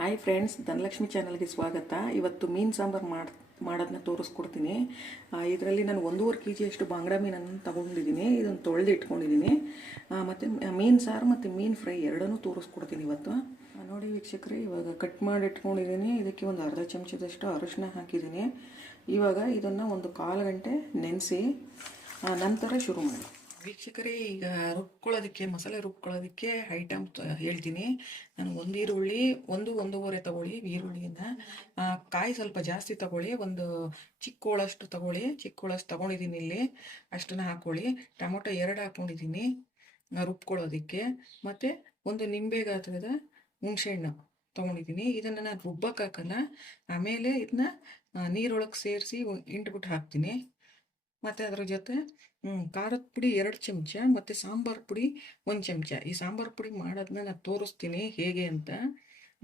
Hi friends, Dhanalakshmi ಚಾನಲ್ಗೆ ಸ್ವಾಗತ. ಇವತ್ತು ಮೀನು ಸಾಂಬಾರು ಮಾಡೋದನ್ನ ತೋರಿಸ್ಕೊಡ್ತೀನಿ. ಇದರಲ್ಲಿ ನಾನು 1.5 kg ಅಷ್ಟು ಬಾಂಗ್ಡಾ ಮೀನನ್ನು ತೊಗೊಂಡಿದ್ದೀನಿ. ಇದನ್ನು ತೊಳೆದು ಇಟ್ಕೊಂಡಿದ್ದೀನಿ. ಮತ್ತು ಮೀನು ಸಾರು ಮತ್ತು ಮೀನು ಫ್ರೈ ಎರಡನ್ನೂ ತೋರಿಸ್ಕೊಡ್ತೀನಿ ಇವತ್ತು. ನೋಡಿ ವೀಕ್ಷಕರೇ, ಇವಾಗ ಕಟ್ ಮಾಡಿ ಇಟ್ಕೊಂಡಿದ್ದೀನಿ. ಇದಕ್ಕೆ ಒಂದು ಅರ್ಧ ಚಮಚದಷ್ಟು ಅರಿಶಿನ ಹಾಕಿದ್ದೀನಿ. ಇವಾಗ ಇದನ್ನು ಒಂದು 1/4 ಗಂಟೆ ನೆನೆಸಿ ನಂತರ ಶುರು ಮಾಡಿ. ವೀಕ್ಷಕರೇ, ಈಗ ಮಸಾಲೆ ರುಬ್ಕೊಳ್ಳೋದಕ್ಕೆ ಐಟಮ್ ಹೇಳ್ತೀನಿ. ನಾನು ಒಂದು ಈರುಳ್ಳಿ, ಒಂದೂವರೆ ತಗೊಳ್ಳಿ ಈರುಳ್ಳಿಯನ್ನು. ಕಾಯಿ ಸ್ವಲ್ಪ ಜಾಸ್ತಿ ತಗೊಳ್ಳಿ, ಒಂದು ಚಿಕ್ಕ ತಗೊಂಡಿದ್ದೀನಿ ಇಲ್ಲಿ, ಅಷ್ಟನ್ನು ಹಾಕ್ಕೊಳ್ಳಿ. ಟೊಮೊಟೊ 2 ಹಾಕ್ಕೊಂಡಿದ್ದೀನಿ ರುಬ್ಕೊಳ್ಳೋದಕ್ಕೆ. ಮತ್ತು ಒಂದು ನಿಂಬೆ ಗಾತ್ರದ ಹುಣಸೆಹಣ್ಣು ತೊಗೊಂಡಿದ್ದೀನಿ. ಇದನ್ನು ನಾನು ರುಬ್ಬಕ್ಕೆ ಹಾಕಲ್ಲ, ಆಮೇಲೆ ಇದನ್ನ ನೀರೊಳಗೆ ಸೇರಿಸಿ ಇಂಟ್ಬಿಟ್ಟು ಹಾಕ್ತೀನಿ. ಮತ್ತು ಅದ್ರ ಜೊತೆ ಖಾರದ ಪುಡಿ 2 ಚಮಚ ಮತ್ತು ಸಾಂಬಾರು ಪುಡಿ 1 ಚಮಚ. ಈ ಸಾಂಬಾರು ಪುಡಿ ಮಾಡೋದನ್ನ ನಾನು ತೋರಿಸ್ತೀನಿ ಹೇಗೆ ಅಂತ.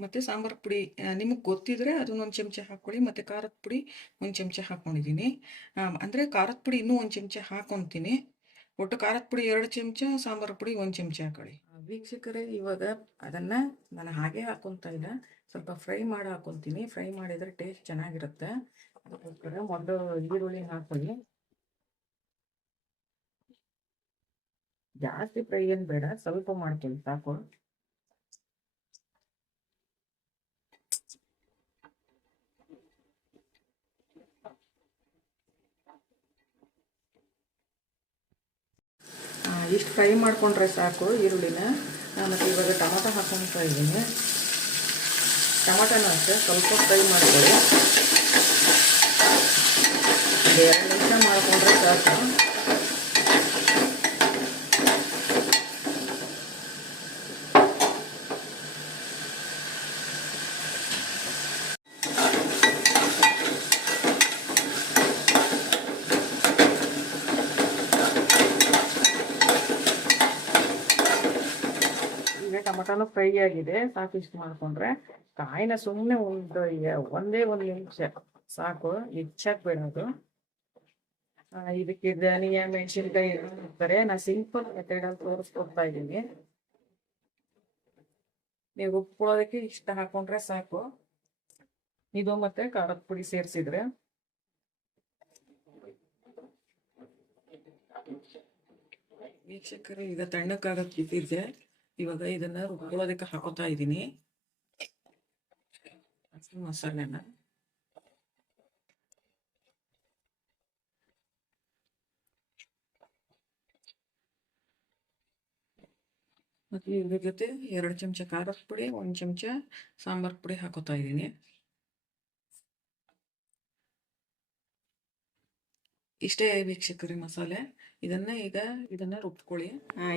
ಮತ್ತು ಸಾಂಬಾರು ಪುಡಿ ನಿಮಗೆ ಗೊತ್ತಿದ್ರೆ ಅದನ್ನ 1 ಚಮಚ ಹಾಕ್ಕೊಳ್ಳಿ. ಮತ್ತು ಖಾರದ ಪುಡಿ 1 ಚಮಚ ಹಾಕ್ಕೊಂಡಿದ್ದೀನಿ. ಅಂದರೆ ಖಾರದ ಪುಡಿ ಇನ್ನೂ 1 ಚಮಚ ಹಾಕ್ಕೊತೀನಿ. ಒಟ್ಟು ಖಾರದ ಪುಡಿ 2 ಚಮಚ, ಸಾಂಬಾರು ಪುಡಿ 1 ಚಮಚ ಹಾಕೊಳ್ಳಿ. ವೀಕ್ಷಕರೇ, ಇವಾಗ ಅದನ್ನು ನಾನು ಹಾಗೆ ಹಾಕ್ಕೊತಾ ಇಲ್ಲ, ಸ್ವಲ್ಪ ಫ್ರೈ ಮಾಡಿ ಹಾಕ್ಕೊತೀನಿ. ಫ್ರೈ ಮಾಡಿದರೆ ಟೇಸ್ಟ್ ಚೆನ್ನಾಗಿರುತ್ತೆ. ಅದಕ್ಕೋಸ್ಕರ ಮೊದಲು ಈರುಳ್ಳಿ ಹಾಕ್ಕೊಳ್ಳಿ. ಜಾಸ್ತಿ ಫ್ರೈ ಏನು ಬೇಡ, ಸ್ವಲ್ಪ ಮಾಡ್ಕೊಳ್ಳಿ ಸಾಕು. ಇಷ್ಟು ಫ್ರೈ ಮಾಡ್ಕೊಂಡ್ರೆ ಸಾಕು ಈರುಳ್ಳಿನ. ಮತ್ತು ಇವಾಗ ಟೊಮೊಟೊ ಹಾಕ್ಕೊತಾ ಇದ್ದೀನಿ. ಟೊಮೊಟೊನೂ ಅಷ್ಟೇ ಸ್ವಲ್ಪ ಫ್ರೈ ಮಾಡ್ಕೊಳ್ಳಿ. 2 ನಿಮಿಷ ಮಾಡಿಕೊಂಡ್ರೆ ಸಾಕು. ಟೊಮೊಟೊನು ಫ್ರೈ ಆಗಿದೆ, ಸಾಕು. ಇಷ್ಟು ಮಾಡಿಕೊಂಡ್ರೆ ಕಾಯಿನ ಸುಮ್ಮನೆ ಒಂದೇ ಒಂದು ನಿಮಿಷ ಸಾಕು, ಹೆಚ್ಚಾಕ್ಬೇಡೋದು. ಇದಕ್ಕೆ ಧನಿಯಾ ಮೆಣಸಿನ್ಕಾಯಿ ಇರ್ತಾರೆ. ನಾನು ಸಿಂಪಲ್ ಮೆಥಡಲ್ಲಿ ತೋರಿಸ್ಕೊಡ್ತಾ ಇದ್ದೀನಿ. ನೀವು ರುಬ್ಕೊಳ್ಳೋದಕ್ಕೆ ಇಷ್ಟ ಹಾಕೊಂಡ್ರೆ ಸಾಕು. ಇದು ಮತ್ತೆ ಖಾರದ ಪುಡಿ ಸೇರಿಸಿದ್ರೆ ವೀಕ್ಷಕರು, ಈಗ ತಣ್ಣಕ್ಕಾಗಕ್ಕೆ ಇಟ್ಟಿದ್ದೆ. ಇವಾಗ ಇದನ್ನ ರುಬ್ಕೊಳ್ಳೋದಕ್ಕೆ ಹಾಕೋತಾ ಇದ್ದೀನಿ ಮಸಾಲೆನ. ಮತ್ತು ಇದ್ರ ಜೊತೆ 2 ಚಮಚ ಖಾರದ ಪುಡಿ, 1 ಚಮಚ ಸಾಂಬಾರು ಪುಡಿ ಹಾಕೋತಾ ಇದ್ದೀನಿ. ಇಷ್ಟೇ ವೀಕ್ಷಕರೇ ಮಸಾಲೆ. ಇದನ್ನ ರುಬ್ಕೊಳ್ಳಿ.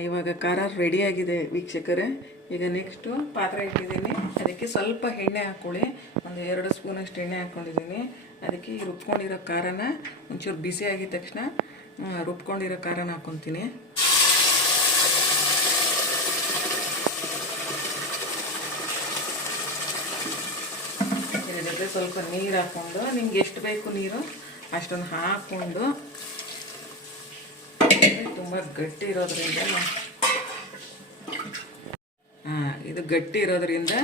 ಇವಾಗ ಖಾರ ರೆಡಿ ಆಗಿದೆ ವೀಕ್ಷಕರೇ. ಈಗ ನೆಕ್ಸ್ಟು ಪಾತ್ರೆ ಇಟ್ಟಿದ್ದೀನಿ. ಅದಕ್ಕೆ ಸ್ವಲ್ಪ ಎಣ್ಣೆ ಹಾಕ್ಕೊಳ್ಳಿ. ಒಂದು 2 ಸ್ಪೂನಷ್ಟು ಎಣ್ಣೆ ಹಾಕ್ಕೊಂಡಿದ್ದೀನಿ. ಅದಕ್ಕೆ ಈ ರುಬ್ಕೊಂಡಿರೋ ಖಾರನ ಒಂಚೂರು ಬಿಸಿ ಆಗಿದ ತಕ್ಷಣ ರುಬ್ಕೊಂಡಿರೋ ಖಾರನ ಹಾಕ್ಕೊತೀನಿ. ಇದರ ಜೊತೆ ಸ್ವಲ್ಪ ನೀರು ಹಾಕ್ಕೊಂಡು, ನಿಮ್ಗೆ ಎಷ್ಟು ಬೇಕು ನೀರು ಅಷ್ಟೊಂದು ಹಾಕ್ಕೊಂಡು, ತುಂಬ ಗಟ್ಟಿ ಇರೋದ್ರಿಂದ ಇದು ಗಟ್ಟಿ ಇರೋದ್ರಿಂದ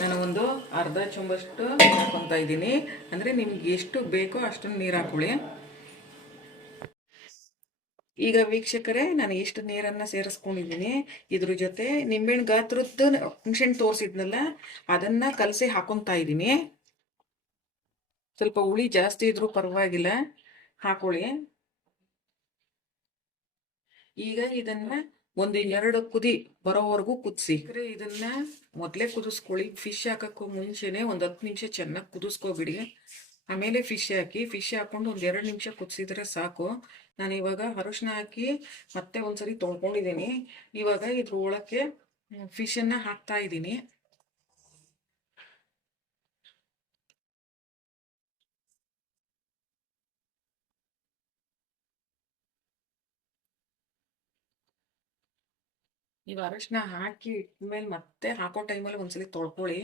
ನಾನು ಒಂದು ಅರ್ಧ ಚಮಚಷ್ಟು ಹಾಕ್ಕೊತಾ ಇದ್ದೀನಿ. ಅಂದರೆ ನಿಮ್ಗೆ ಎಷ್ಟು ಬೇಕೋ ಅಷ್ಟೊಂದು ನೀರು ಹಾಕೊಳ್ಳಿ. ಈಗ ವೀಕ್ಷಕರೇ, ನಾನು ಎಷ್ಟು ನೀರನ್ನು ಸೇರಿಸ್ಕೊಂಡಿದ್ದೀನಿ. ಇದ್ರ ಜೊತೆ ನಿಂಬೆಹಣ್ಣು ಗಾತ್ರದ್ದು ಹುಣಸೆಹಣ್ಣು ತೋರಿಸಿದ್ನಲ್ಲ, ಅದನ್ನು ಕಲಸಿ ಹಾಕೊತಾ ಇದ್ದೀನಿ. ಸ್ವಲ್ಪ ಹುಳಿ ಜಾಸ್ತಿ ಇದ್ರೂ ಪರವಾಗಿಲ್ಲ, ಹಾಕೊಳ್ಳಿ. ಈಗ ಇದನ್ನ ಒಂದು 2 ಕುದಿ ಬರೋವರೆಗೂ ಕುದಿಸಿ. ಇದನ್ನ ಮೊದಲೇ ಕುದಿಸ್ಕೊಳ್ಳಿ. ಫಿಶ್ ಹಾಕಕ್ಕೂ ಮುಂಚೆನೆ ಒಂದು 10 ನಿಮಿಷ ಚೆನ್ನಾಗಿ ಕುದಿಸ್ಕೊಬಿಡಿ. ಆಮೇಲೆ ಫಿಶ್ ಹಾಕೊಂಡು ಒಂದು 2 ನಿಮಿಷ ಕುದಿಸಿದ್ರೆ ಸಾಕು. ನಾನು ಇವಾಗ ಅರಿಶಿನ ಹಾಕಿ ಮತ್ತೆ ಒಂದ್ಸರಿ ತೊಳ್ಕೊಂಡಿದ್ದೀನಿ. ಇವಾಗ ಇದ್ರ ಒಳಕ್ಕೆ ಫಿಶನ್ನು ಹಾಕ್ತಾ ಇದ್ದೀನಿ. ನೀವು ಅರಿಶಿನ ಹಾಕಿ ಇಟ್ಮೇಲೆ ಮತ್ತೆ ಹಾಕೋ ಟೈಮಲ್ಲಿ ಒಂದ್ಸಲಿ ತೊಳ್ಕೊಳ್ಳಿ.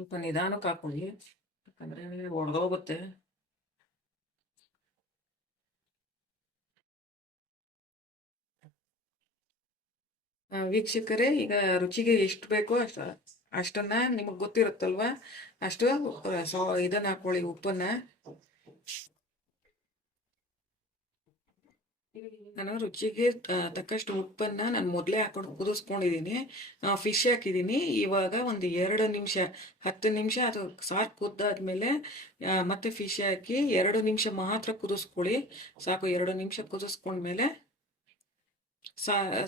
ಸ್ವಲ್ಪ ನಿಧಾನಕ್ಕೆ ಹಾಕೊಳ್ಳಿ, ಯಾಕಂದರೆ ಒಡೆದೋಗುತ್ತೆ. ವೀಕ್ಷಕರೇ, ಈಗ ರುಚಿಗೆ ಎಷ್ಟು ಬೇಕೋ ಅಷ್ಟನ್ನ ನಿಮಗೆ ಗೊತ್ತಿರುತ್ತಲ್ವ, ಅಷ್ಟು ಇದನ್ನು ಹಾಕೊಳ್ಳಿ, ಉಪ್ಪನ್ನು. ನಾನು ರುಚಿಗೆ ತಕ್ಕಷ್ಟು ಉಪ್ಪನ್ನು ನಾನು ಮೊದಲೇ ಹಾಕೊಂಡು ಕುದಿಸ್ಕೊಂಡಿದ್ದೀನಿ. ಫಿಶ್ ಹಾಕಿದ್ದೀನಿ. ಇವಾಗ ಒಂದು 2 ನಿಮಿಷ, 10 ನಿಮಿಷ ಅದು ಸಾರು ಕುದ್ದಾದ್ಮೇಲೆ ಮತ್ತೆ ಫಿಶ್ ಹಾಕಿ 2 ನಿಮಿಷ ಮಾತ್ರ ಕುದಿಸ್ಕೊಳ್ಳಿ ಸಾಕು. 2 ನಿಮಿಷ ಕುದಿಸ್ಕೊಂಡ್ಮೇಲೆ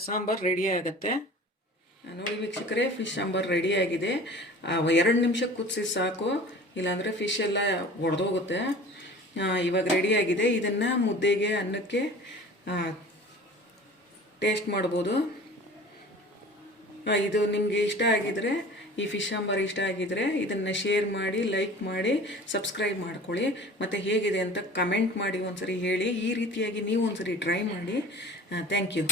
ಸಾಂಬಾರು ರೆಡಿ ಆಗುತ್ತೆ. ನೋಡಿ ವೀಕ್ಷಕರೇ, ಫಿಶ್ ಸಾಂಬಾರು ರೆಡಿಯಾಗಿದೆ. 2 ನಿಮಿಷ ಕುದಿಸಿ ಸಾಕು, ಇಲ್ಲಾಂದರೆ ಫಿಶ್ ಎಲ್ಲ ಒಡೆದೋಗುತ್ತೆ. ಇವಾಗ ರೆಡಿಯಾಗಿದೆ. ಇದನ್ನು ಮುದ್ದೆಗೆ, ಅನ್ನಕ್ಕೆ ಟೇಸ್ಟ್ ಮಾಡ್ಬೋದು. ಇದು ನಿಮಗೆ ಇಷ್ಟ ಆಗಿದರೆ, ಈ ಫಿಶ್ ಸಾಂಬಾರು ಇಷ್ಟ ಆಗಿದರೆ ಇದನ್ನು ಶೇರ್ ಮಾಡಿ, ಲೈಕ್ ಮಾಡಿ, ಸಬ್ಸ್ಕ್ರೈಬ್ ಮಾಡ್ಕೊಳ್ಳಿ. ಮತ್ತು ಹೇಗಿದೆ ಅಂತ ಕಮೆಂಟ್ ಮಾಡಿ ಒಂದ್ಸರಿ ಹೇಳಿ. ಈ ರೀತಿಯಾಗಿ ನೀವು ಒಂದ್ಸರಿ ಟ್ರೈ ಮಾಡಿ. Thank you.